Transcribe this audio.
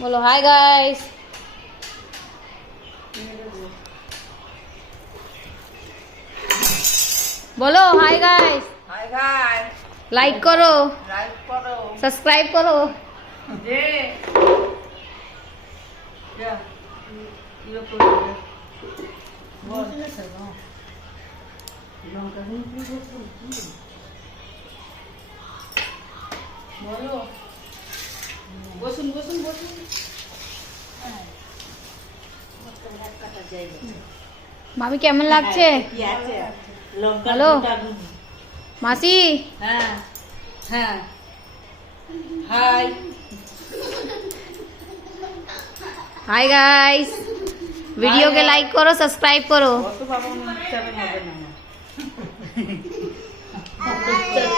बोलो hi guys. बोलो hi guys. Hi guys, like करो, लाइक करो। सब्सक्राइब करो। दे क्या ये तो बोल बोलो বসুন বসুন বসুন মামি কেমন লাগছে? কি আছে লঙ্কা হ্যালো গোটা নুন। মাসি। হ্যাঁ হ্যাঁ হাই हाय गाइस। वीडियो के लाइक करो, सब्सक्राइब करो। কত বাবা মনে হবে না আমার